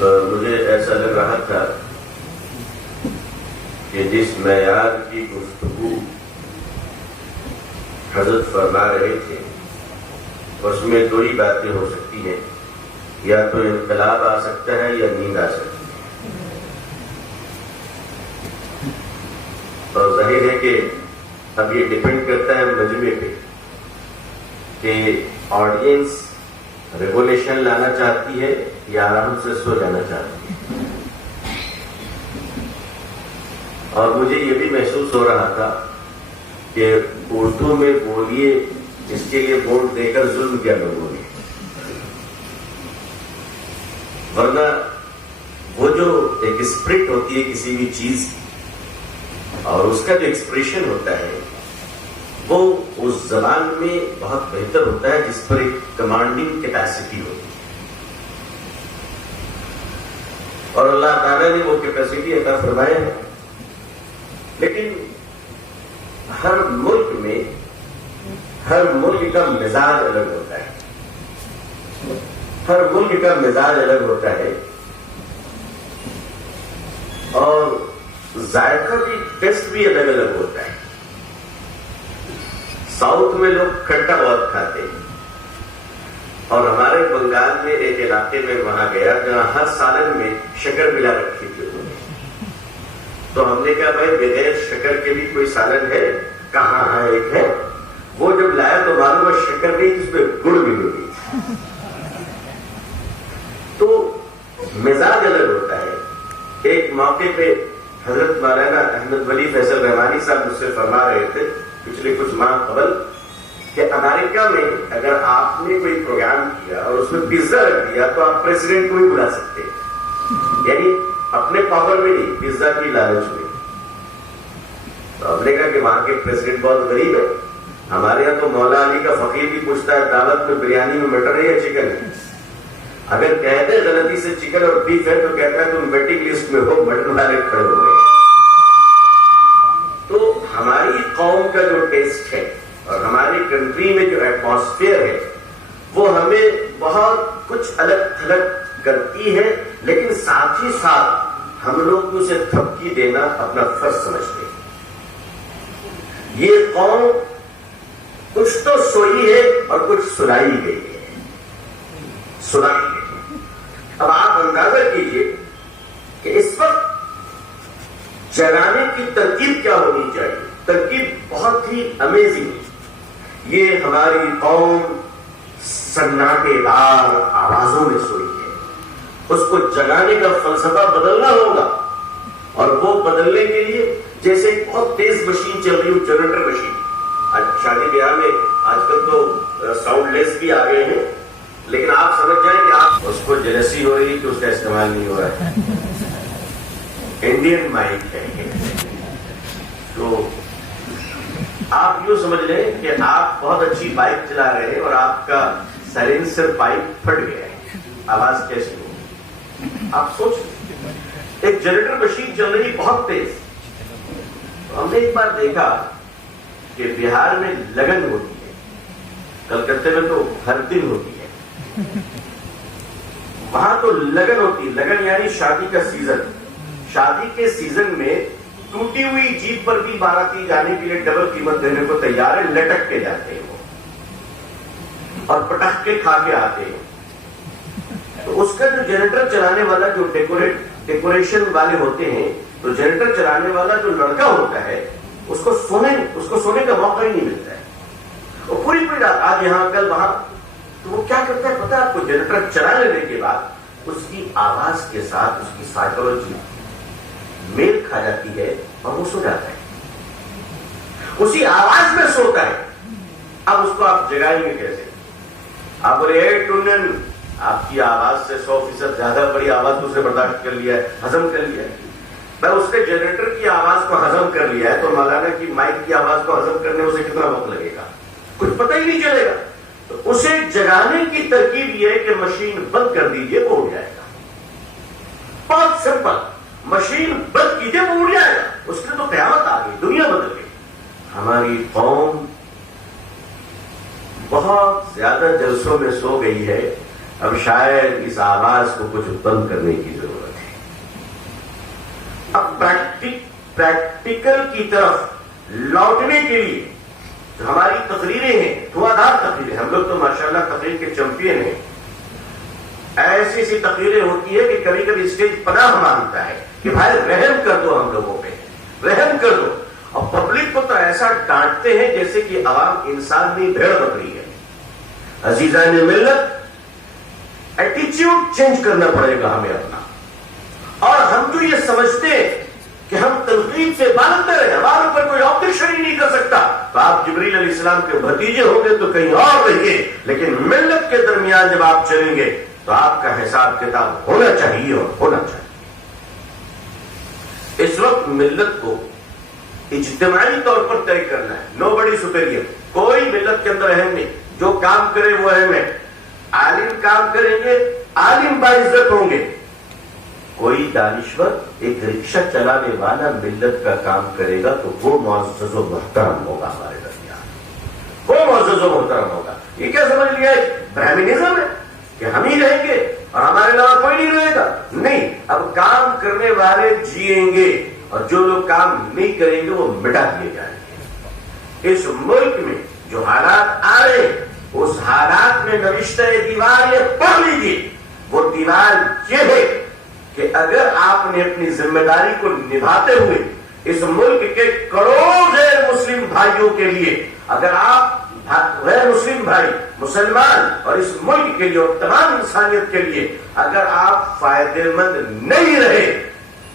مجھے ایسا لگ رہا تھا کہ جس معیار کی گفتگو حضرت فرما رہے تھے اس میں دو ہی باتیں ہو سکتی ہیں، یا تو انقلاب آ سکتا ہے یا نیند آ سکتی ہے. اور ظاہر ہے کہ اب یہ ڈپینڈ کرتا ہے مجمع پہ کہ آڈینس ریگولیشن لانا چاہتی ہے یا آرام سے سو جانا چاہتی ہے. اور مجھے یہ بھی محسوس ہو رہا تھا کہ اردو میں بولیے، اس کے لیے ووٹ دے کر ظلم کیا لوگوں نے، ورنہ وہ جو ایک اسپرٹ ہوتی ہے کسی بھی چیز کی اور اس کا جو ایکسپریشن ہوتا ہے وہ اس زبان میں بہت بہتر ہوتا ہے جس پر ایک کمانڈنگ کیپیسٹی ہوتی ہے. اور اللہ تعالیٰ نے وہ کیپیسٹی عطا فرمایا ہے. لیکن ہر ملک میں ہر ملک کا مزاج الگ ہوتا ہے، ہر ملک کا مزاج الگ ہوتا ہے اور ذائقہ بھی، ٹیسٹ بھی الگ الگ ہوتا ہے. ساؤتھ میں لوگ کھٹا بہت کھاتے ہیں، اور ہمارے بنگال میں ایک علاقے میں وہاں گیا جہاں ہر سالن میں شکر ملا رکھی تھی انہوں نے. تو ہم نے کہا بھائی بغیر شکر کے بھی کوئی سالن ہے؟ کہاں ہے؟ ایک ہے. وہ جب لایا تو معلوم ہے شکر نہیں، اس پہ گڑ بھی ہوگی. تو مزاج الگ ہوتا ہے. ایک موقع پہ حضرت مولانا احمد ولی فیصل رحمانی صاحب مجھ سے فرما رہے تھے پچھلے کچھ ماہ قبل کہ امریکہ میں اگر آپ نے کوئی پروگرام کیا اور اس میں پیزا رکھ دیا تو آپ پریزیڈنٹ کو بھی بلا سکتے ہیں، یعنی اپنے پاور میں نہیں، پیزا کی لالچ میں. تو ہم نے کہا کہ وہاں کے پریزیڈنٹ بہت غریب ہے. ہمارے یہاں تو مولا علی کا فقیر بھی پوچھتا ہے دعوت میں بریانی میں مٹر ہے یا چکن ہے. اگر کہتے غلطی سے چکن اور بیف ہے تو کہتا ہے تم ویٹنگ لسٹ میں ہو، مٹن والے کھڑے ہو گئے. تو ہماری قوم کا جو ٹیسٹ ہے اور ہماری کنٹری میں جو ایٹماسفیئر ہے وہ ہمیں بہت کچھ الگ تھلگ کرتی ہے، لیکن ساتھ ہی ساتھ ہم لوگ اسے تھپکی دینا اپنا فرض سمجھتے ہیں. یہ قوم کچھ تو سوئی ہے اور کچھ سلائی گئی ہے، سلائی گئی. اب آپ اندازہ کیجئے کہ اس وقت جگانے کی ترکیب کیا ہونی چاہیے. ترکیب بہت ہی امیزنگ. یہ ہماری قوم سناٹے دار آوازوں میں سوئی ہے. اس کو جگانے کا فلسفہ بدلنا ہوگا، اور وہ بدلنے کے لیے جیسے ایک بہت تیز مشین چل رہی ہو، جنریٹر مشین. آج شادی بیاہ میں آج کل تو ساؤنڈ لیس بھی آ گئے ہیں، لیکن آپ سمجھ جائیں کہ آپ اس کو جلسی ہو رہی کہ اس کا استعمال نہیں ہو رہا ہے. انڈین مائک ہے. تو آپ یوں سمجھ لیں کہ آپ بہت اچھی بائک چلا رہے ہیں اور آپ کا سائلنسر پائپ پھٹ گیا ہے، آواز کیسی ہوگی آپ سوچ. ایک جنریٹر مشین چل رہی بہت تیز. ہم نے ایک بار دیکھا کہ بہار میں لگن ہوتی ہے، کلکتے میں تو ہر دن ہوتی ہے. وہاں تو لگن ہوتی ہے. لگن یعنی شادی کا سیزن. شادی کے سیزن میں ٹوٹی ہوئی جیپ پر بھی باراتی جانے کے لیے ڈبل قیمت دینے کو تیار ہے. لٹک کے جاتے ہیں وہ اور پٹاخے کھا کے آتے ہیں. تو اس کا جو جنریٹر چلانے والا جو ڈیکوریشن والے ہوتے ہیں، تو جنریٹر چلانے والا جو لڑکا ہوتا ہے اس کو سونے کا موقع ہی نہیں ملتا ہے. وہ پوری رات آج یہاں کل وہاں. تو وہ کیا کرتا ہے پتا ہے آپ کو؟ جنریٹر چلا لینے کے بعد اس کی آواز کے ساتھ اس کی سائیکولوجی میل کھا جاتی ہے اور وہ سو جاتا ہے. اسی آواز میں سوتا ہے. اب اس کو آپ جگائیں گے کیسے؟ آپ بولے اے ٹنن، آپ کی آواز سے 100% زیادہ بڑی آواز اس نے برداشت کر لیا ہے، ہضم کر لیا ہے. میں اس کے جنریٹر کی آواز کو ہضم کر لیا ہے، تو مولانا کی مائک کی آواز کو ہضم کرنے میں اسے کتنا وقت لگے گا؟ کچھ پتہ ہی نہیں چلے گا. تو اسے جگانے کی ترکیب یہ ہے کہ مشین بند کر دیجئے، وہ اڑ جائے گا. بہت سمپل. مشین بند کیجئے، وہ اڑ جائے گا. اس کی تو قیامت آ گئی، دنیا بدل گئی. ہماری قوم بہت زیادہ جلسوں میں سو گئی ہے، اب شاید اس آواز کو کچھ بند کرنے کی ضرورت ہے. اب پریکٹیکل کی طرف لوٹنے کے لیے جو ہماری تقریریں ہیں، دھواں تقریریں، ہم لوگ تو ماشاءاللہ تقریر کے چیمپئن ہیں. ایسی ایسی تقریریں ہوتی ہے کہ کبھی کبھی اسٹیج پناہ مانگتا ہے کہ بھائی رحم کر دو، ہم لوگوں پہ رحم کر دو. اور پبلک کو تو ایسا ڈانٹتے ہیں جیسے کہ عوام انسان نہیں بھیڑ بکری ہے. عزیزان ملت، ایٹیچیوڈ چینج کرنا پڑے گا ہمیں اپنا. اور ہم جو یہ سمجھتے ہیں کہ ہم تنقید سے بالندر ہیں، ہمارے اوپر کوئی آبجیکشن ہی نہیں کر سکتا، تو آپ جبریل علیہ السلام کے بھتیجے ہوں گے تو کہیں اور رہیے، لیکن ملت کے درمیان جب آپ چلیں گے تو آپ کا حساب کتاب ہونا چاہیے اور ہونا چاہیے. اس وقت ملت کو اجتماعی طور پر طے کرنا ہے. نو بڑی سپیریئر، کوئی ملت کے اندر اہم نہیں. جو کام کرے وہ اہم ہے. عالم کام کریں گے، عالم باعزت ہوں گے. کوئی دانشور ایک رکشہ چلانے والا ملت کا کام کرے گا تو وہ معزز و محترم ہوگا ہمارے درمیان، وہ معزز و محترم ہوگا. یہ کیا سمجھ لیا ہے؟ برہمنزم ہے کہ ہم ہی رہیں گے اور ہمارے علاوہ کوئی نہیں رہے گا. نہیں، اب کام کرنے والے جیئیں گے اور جو لوگ کام نہیں کریں گے وہ مٹا دیے جائیں گے. اس ملک میں جو حالات آ رہے ہیں اس حالات میں نوشتہ دیوار یہ پڑھ لیجیے. وہ دیوار یہ ہے کہ اگر آپ نے اپنی ذمہ داری کو نبھاتے ہوئے اس ملک کے کروڑوں غیر مسلم بھائیوں کے لیے، اگر آپ غیر مسلم بھائی، مسلمان اور اس ملک کے لیے اور تمام انسانیت کے لیے اگر آپ فائدے مند نہیں رہے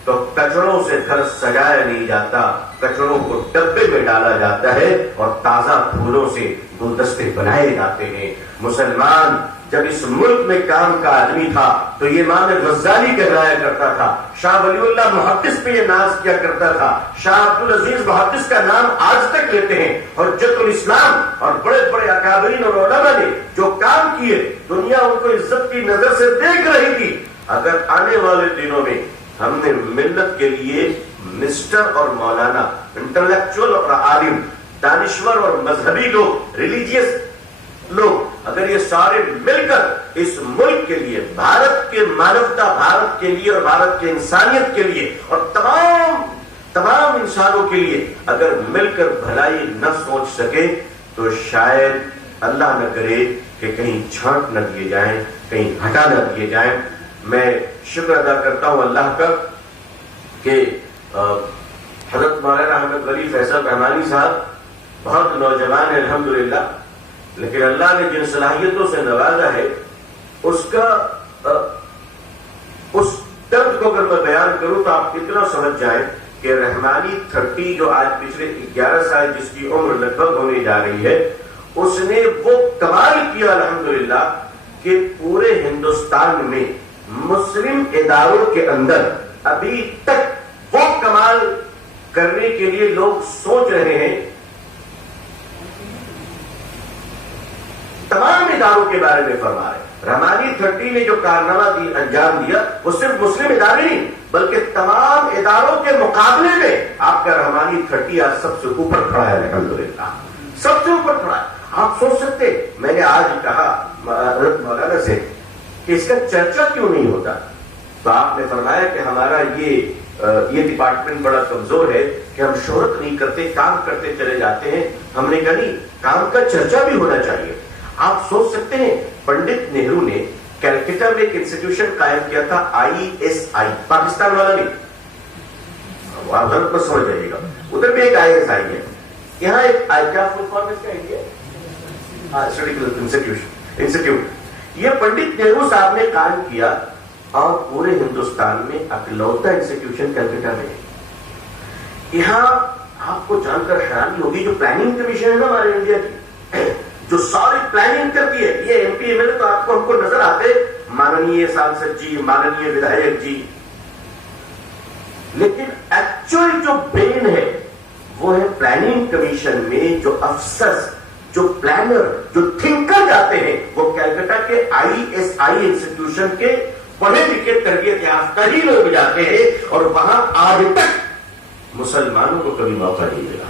تو کچڑوں سے گھر سجایا نہیں جاتا، کچڑوں کو ڈبے میں ڈالا جاتا ہے اور تازہ پھولوں سے گلدستے بنائے جاتے ہیں. مسلمان جب اس ملک میں کام کا آدمی تھا تو یہ امام غزالی کہلایا کرتا تھا. شاہ ولی اللہ محدث پہ یہ ناز کیا کرتا تھا. شاہ عبدالعزیز محدث کا نام آج تک لیتے ہیں. اور حجت الاسلام اور بڑے بڑے اکابرین اور علماء نے جو کام کیے دنیا ان کو عزت کی نظر سے دیکھ رہی تھی. اگر آنے والے دنوں میں ہم نے ملت کے لیے مسٹر اور مولانا، انٹلیکچوئل اور عالم، دانشور اور مذہبی لوگ، ریلیجیس لوگ، اگر یہ سارے مل کر اس ملک کے لیے، بھارت کے مانوتا، بھارت کے لیے اور بھارت کے انسانیت کے لیے اور تمام انسانوں کے لیے اگر مل کر بھلائی نہ سوچ سکے تو شاید اللہ نہ کرے کہ کہیں چھانٹ نہ دیے جائیں، کہیں ہٹا نہ دیے جائیں. میں شکر ادا کرتا ہوں اللہ کا کہ حضرت مولانا احمد ولی فیصل رحمانی صاحب بہت نوجوان ہیں الحمدللہ، لیکن اللہ نے جن صلاحیتوں سے نوازا ہے اس درد کو اگر میں بیان کروں تو آپ اتنا سمجھ جائیں کہ رحمانی 30 جو آج پچھلے 11 سال جس کی عمر لگ بھگ ہونے جا رہی ہے، اس نے وہ کمال کیا الحمدللہ کہ پورے ہندوستان میں مسلم اداروں کے اندر ابھی تک وہ کمال کرنے کے لیے لوگ سوچ رہے ہیں. تمام اداروں کے بارے میں فرما رہے. رحمانی 30 نے جو کارنامہ انجام دیا وہ صرف مسلم ادارے نہیں بلکہ تمام اداروں کے مقابلے میں آپ کا رحمانی 30 آج سب سے اوپر کھڑا ہے الحمدللہ، سب سے اوپر کھڑا ہے. آپ سوچ سکتے، میں نے آج کہا مولانا سے کہ اس کا چرچا کیوں نہیں ہوتا، تو آپ نے فرمایا کہ ہمارا یہ ڈپارٹمنٹ بڑا کمزور ہے کہ ہم شہرت نہیں کرتے، کام کرتے چلے جاتے ہیں. ہم نے کہا نہیں، کام کا چرچا بھی ہونا چاہیے. آپ سوچ سکتے ہیں پنڈت نہرو نے کیلکٹا میں ایک انسٹیٹیوشن قائم کیا تھا، ISI، پاکستان والا نہیں، آپ غلط کو سمجھ جائیے گا، ادھر بھی ایک ISI ہے. یہاں ایک کیا فل فارم اس کا انسٹیٹیوٹ. یہ پنڈت نہرو صاحب نے قائم کیا اور پورے ہندوستان میں اکلوتا انسٹیٹیوشن کیلکٹا میں ہے. یہاں آپ کو جان کر حیرانی ہوگی جو پلاننگ کمیشن ہے نا ہمارے انڈیا کی، جو ساری پلاننگ کرتی ہے، یہ MP MLA تو آپ کو ہم کو نظر آتے، ماننیہ سانسد جی، ماننیہ ودھایک جی، لیکن ایکچوئل جو برین ہے وہ ہے پلاننگ کمیشن میں جو افسر، جو پلانر، جو تھنکر جاتے ہیں وہ کیلکٹا کے ISI انسٹیٹیوشن کے پڑھے لکھے تربیت یافتہ ہی لوگ جاتے ہیں اور وہاں آج تک مسلمانوں کو کبھی موقع نہیں ملا.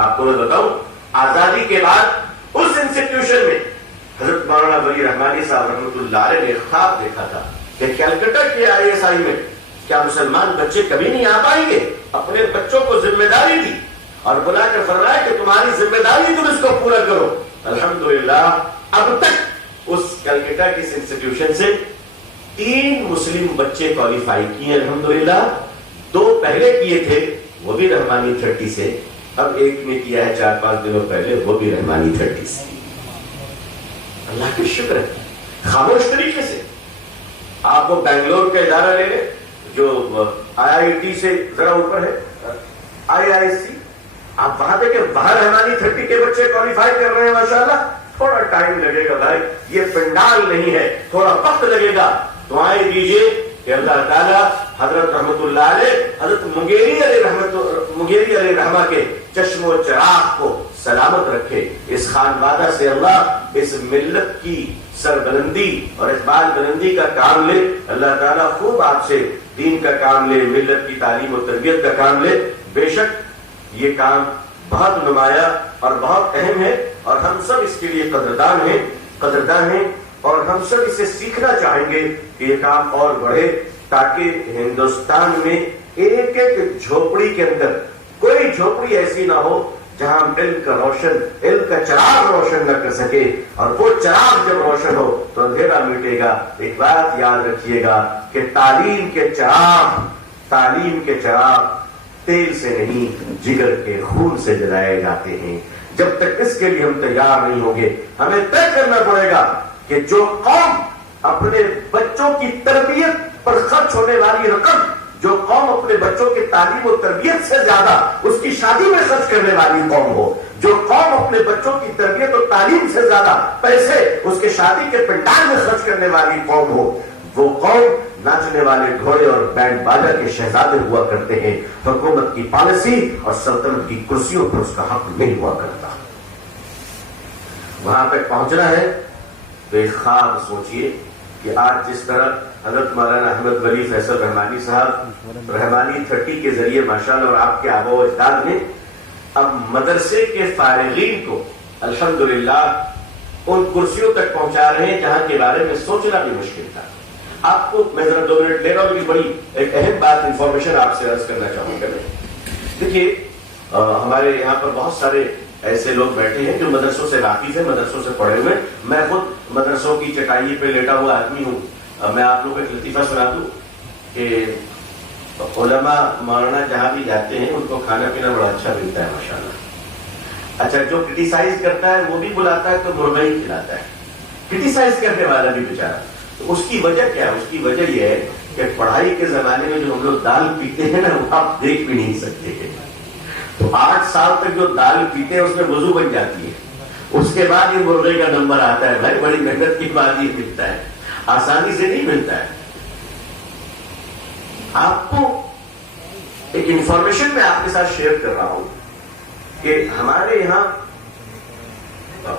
آپ کو میں بتاؤں، آزادی کے بعد اس انسٹیٹیوشن میں حضرت مولانا ولی رحمانی صاحب رحمۃ اللہ علیہ نے خواب دیکھا تھا کہ کلکتہ کے ISI میں کیا مسلمان بچے کبھی نہیں آ پائیں گے. اپنے بچوں کو ذمہ داری دی اور بلا کر فرمایا کہ تمہاری ذمہ داری تم اس کو پورا کرو. الحمدللہ اب تک اس کلکتہ کی انسٹیٹیوشن سے 3 مسلم بچے کوالیفائی کیے الحمدللہ. 2 پہلے کیے تھے وہ بھی رحمانی 30 سے, اب ایک نے کیا ہے 4-5 دنوں پہلے وہ بھی رحمانی 30 سے. اللہ کا شکر ہے. خاموش طریقے سے آپ کو بنگلور کا ادارہ لے لیں جو IIT سے ذرا اوپر ہے, IISc, آپ وہاں دیکھیں وہاں رحمانی 30 کے بچے کوالیفائی کر رہے ہیں ماشاءاللہ. تھوڑا ٹائم لگے گا بھائی, یہ پنڈال نہیں ہے, تھوڑا وقت لگے گا. دعائیں دیجیے کہ اللہ تعالیٰ حضرت رحمت اللہ علیہ, حضرت مغیری علیہ رحمہ کے چشم و چراغ کو سلامت رکھے. اس خانوادہ سے اللہ اس ملت کی سربلندی اور اقبال بلندی کا کام لے. اللہ تعالیٰ خوب آپ سے دین کا کام لے, ملت کی تعلیم و تربیت کا کام لے. بے شک یہ کام بہت نمایاں اور بہت اہم ہے اور ہم سب اس کے لیے قدردان ہیں اور ہم سب اسے سیکھنا چاہیں گے کہ یہ کام اور بڑھے تاکہ ہندوستان میں ایک ایک جھوپڑی کے اندر کوئی جھوپڑی ایسی نہ ہو جہاں ہم علم کا چراغ روشن نہ کر سکے. اور وہ چراغ جب روشن ہو تو اندھیرا مٹے گا. ایک بات یاد رکھیے گا کہ تعلیم کے چراغ تیل سے نہیں جگر کے خون سے جلائے جاتے ہیں. جب تک اس کے لیے ہم تیار نہیں ہوں گے ہمیں طے کرنا پڑے گا کہ جو قوم اپنے بچوں کی تربیت پر خرچ ہونے والی رقم, جو قوم اپنے بچوں کی تعلیم و تربیت سے زیادہ اس کی شادی میں خرچ کرنے والی قوم ہو, جو قوم اپنے بچوں کی تربیت اور تعلیم سے زیادہ پیسے اس کے شادی کے پنڈال میں خرچ کرنے والی قوم ہو, وہ قوم ناچنے والے گھوڑے اور بینڈ باجا کے شہزادے ہوا کرتے ہیں. حکومت کی پالیسی اور سلطنت کی کرسیوں پر اس کا حق نہیں ہوا کرتا. وہاں پہ پہنچنا ہے تو ایک خواب سوچئے کہ آج جس طرح حضرت مولانا احمد ولی فیصل رحمانی صاحب رحمانی 30 کے ذریعے ماشاءاللہ اور آپ کے آبا و اجداد نے اب مدرسے کے فارغین کو الحمدللہ ان کرسیوں تک پہنچا رہے ہیں جہاں کے بارے میں سوچنا بھی مشکل تھا. آپ کو میں ذرا 2 منٹ لے رہا ہوں لیکن بڑی ایک اہم بات انفارمیشن آپ سے عرض کرنا چاہوں گا. دیکھیے ہمارے یہاں پر بہت سارے ایسے لوگ بیٹھے ہیں جو مدرسوں سے واقف ہیں, مدرسوں سے پڑھے ہوئے. میں خود مدرسوں کی چٹائی پہ لیٹا ہوا آدمی ہوں. میں آپ لوگوں کو ایک لطیفہ سنا دوں کہ علماء مولانا جہاں بھی جاتے ہیں ان کو کھانا پینا بڑا اچھا ملتا ہے ماشاءاللہ. اچھا, جو کرٹیسائز کرتا ہے وہ بھی بلاتا ہے تو مرغی کھلاتا ہے, کرٹیسائز کرنے والا بھی بیچارہ. تو اس کی وجہ کیا ہے؟ اس کی وجہ یہ ہے کہ پڑھائی کے زمانے میں جو ہم لوگ دال پیتے ہیں نا وہ آپ دیکھ بھی نہیں سکتے ہیں. تو 8 سال تک جو دال پیتے ہیں اس میں وضو بن جاتی ہے, اس کے بعد یہ مرغے کا نمبر آتا ہے. بھائی بڑی محنت کی بعد یہ ملتا ہے, آسانی سے نہیں ملتا ہے. آپ کو ایک انفارمیشن میں آپ کے ساتھ شیئر کر رہا ہوں کہ ہمارے یہاں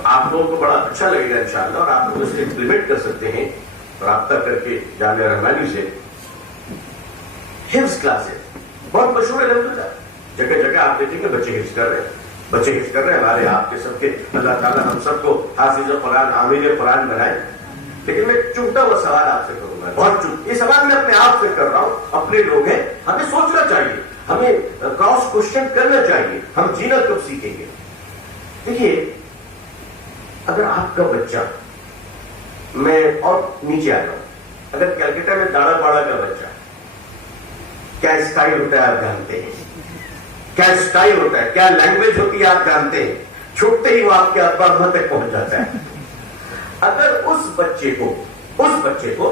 آپ لوگوں کو بڑا اچھا لگے گا انشاءاللہ اور آپ لوگ اس کو امپلیمنٹ کر سکتے ہیں رابطہ کر کے جامعہ رحمانی سے. حفظ کلاسز بہت مشہور ہے الحمدللہ, جگہ جگہ آپ دیکھیں گے بچے حفظ کر رہے ہیں. ہمارے آپ کے سب کے اللہ تعالیٰ ہم سب کو حافظ قرآن عامل قرآن بنائے. لیکن میں چونٹا ہوا سوال آپ سے کروں گا, بہت یہ سوال میں اپنے آپ سے کر رہا ہوں. اپنے لوگ ہیں, ہمیں سوچنا چاہیے, ہمیں کراس کوشچن کرنا چاہیے. ہم جینا کب سیکھیں گے؟ دیکھیے اگر آپ کا بچہ, میں اور نیچے آ رہا ہوں, اگر کلکتہ میں داڑا پاڑا کا بچہ کیا اسٹائل ہوتا ہے آپ جانتے ہیں, کیا اسٹائل ہوتا ہے, کیا لینگویج ہوتی ہے آپ جانتے ہیں. چھوٹتے ہی وہ آپ کے ابا اماں تک پہنچ جاتا ہے. اگر اس بچے کو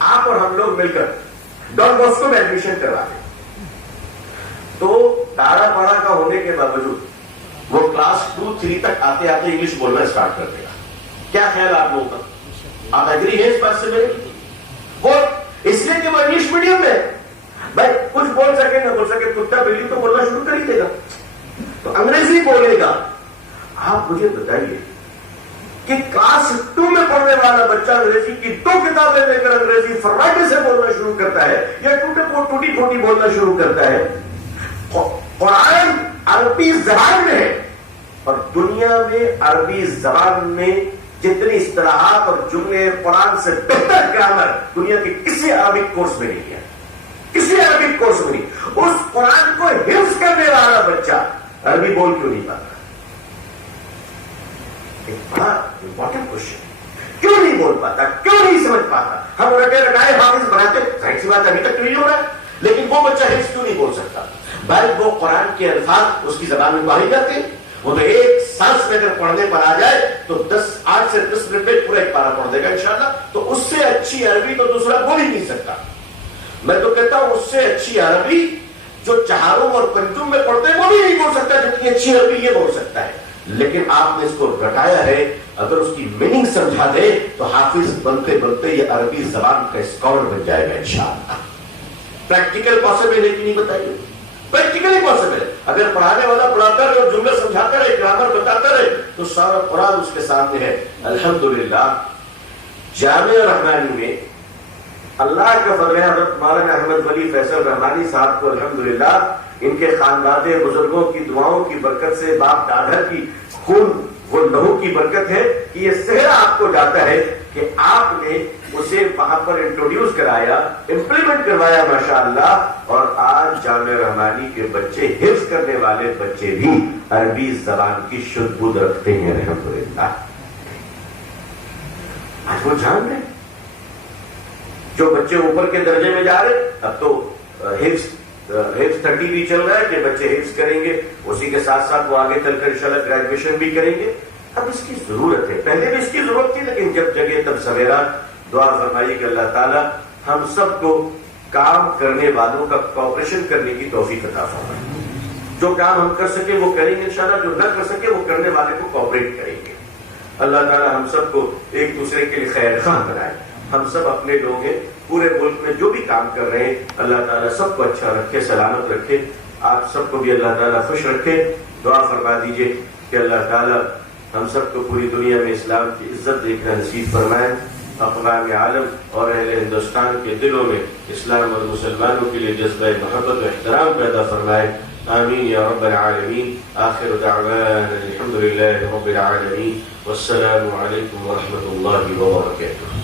آپ اور ہم لوگ مل کر ڈان باسکو میں ایڈمیشن کروا دیں تو داڑا پاڑا کا ہونے کے باوجود وہ کلاس 2-3 تک آتے آتے انگلش بولنا اسٹارٹ کر دے گا. کیا خیال آپ لوگوں کا؟ آپ ایگری ہیں اس بات سے میرے؟ وہ اس لیے کہ وہ انگلش میڈیم میں بھائی کچھ بول سکے نہ بول سکے, کتا بلی تو بولنا شروع کر ہی دے گا, تو انگریزی بولے گا. آپ مجھے بتائیے کہ کلاس 2 میں پڑھنے والا بچہ انگریزی کی 2 کتابیں لے کر انگریزی فراٹے سے بولنا شروع کرتا ہے یا ٹوٹی پھوٹی بولنا شروع کرتا ہے. قرآن عربی زبان میں ہے اور دنیا میں عربی زبان میں جتنی اصطلاحات اور جملے قرآن سے بہتر گرامر دنیا کے کسی عربک کورس میں نہیں ہے، کسی عربک کورس میں نہیں۔ اس قرآن کو حفظ کرنے والا بچہ عربی بول کیوں نہیں پاتا؟ ایک بڑا امپورٹنٹ کوشچن، کیوں نہیں بول پاتا، کیوں نہیں سمجھ پاتا؟ ہم رٹے رٹائے حافظ بناتے، ظاہر سی بات ابھی تک نہیں ہو رہا ہے، لیکن وہ بچہ حفظ کیوں نہیں بول سکتا؟ بھائی وہ قرآن کے الفاظ اس کی زبان میں پڑھے جاتے ہیں، وہ تو ایک سانس میں اگر پڑھنے پر آ جائے تو 8 سے 10 منٹ میں پورا ایک پارا پڑھ دے گا انشاءاللہ۔ تو اس سے اچھی عربی تو دوسرا بول ہی نہیں سکتا۔ میں تو کہتا ہوں اس سے اچھی عربی جو چہاروں اور پنجم میں پڑھتے ہیں وہ بھی نہیں بول سکتا جتنی اچھی عربی یہ بول سکتا ہے۔ لیکن آپ نے اس کو رٹایا ہے، اگر اس کی میننگ سمجھا دے تو حافظ بنتے بنتے یہ عربی زبان کا اسکالر بن جائے گا انشاءاللہ۔ پریکٹیکل پاسبل ہے کہ نہیں بتائیے؟ پریکٹیکلی پاسبل ہے۔ اگر پڑھانے والا پڑھاتا رہے اور جملہ سمجھاتا رہے، گرامر بتاتا رہے تو سارا قرآن اس کے سامنے ہے۔ الحمدللہ جامعہ رحمانی میں اللہ کا فضل ہے، حضرت مولانا احمد ولی فیصل رحمانی صاحب کو الحمدللہ ان کے خاندان بزرگوں کی دعاؤں کی برکت سے، باپ دادا کی خون وہ لہو کی برکت ہے کہ یہ صحرا آپ کو جاتا ہے کہ آپ نے اسے وہاں پر انٹروڈیوس کرایا، امپلیمنٹ کروایا ماشاءاللہ، اور آج جامعہ رحمانی کے بچے، حفظ کرنے والے بچے بھی عربی زبان کی شدھ بدھ رکھتے ہیں الحمدللہ۔ آج وہ جان رہے، جو بچے اوپر کے درجے میں جا رہے، اب تو حفظ 30 بھی چل رہا ہے کہ بچے حفظ کریں گے، اسی کے ساتھ ساتھ وہ آگے چل کر انشاءاللہ گریجویشن بھی کریں گے۔ اب اس کی ضرورت ہے، پہلے بھی اس کی ضرورت تھی لیکن جب جگہ تب سویرا۔ دعا فرمائیے کہ اللہ تعالیٰ ہم سب کو کام کرنے والوں کا کوآپریشن کرنے کی توفیق عطا فرمائے۔ جو کام ہم کر سکے وہ کریں گے انشاءاللہ، جو نہ کر سکے وہ کرنے والے کو کوآپریٹ کریں گے۔ اللہ تعالیٰ ہم سب کو ایک دوسرے کے لیے خیر خواہ بنائے۔ ہم سب اپنے لوگ ہیں، پورے ملک میں جو بھی کام کر رہے ہیں اللہ تعالیٰ سب کو اچھا رکھے، سلامت رکھے، آپ سب کو بھی اللہ تعالیٰ خوش رکھے۔ دعا فرما دیجئے کہ اللہ تعالیٰ ہم سب کو پوری دنیا میں اسلام کی عزت دیکھنا نصیب فرمائے، اقوام عالم اور اہل ہندوستان کے دلوں میں اسلام اور مسلمانوں کے لیے جذبہ محبت و احترام پیدا فرمائے، آمین یا رب العالمین۔ آخر دعوانا الحمدللہ رب العالمین، والسلام علیکم ورحمۃ اللہ وبرکاتہ۔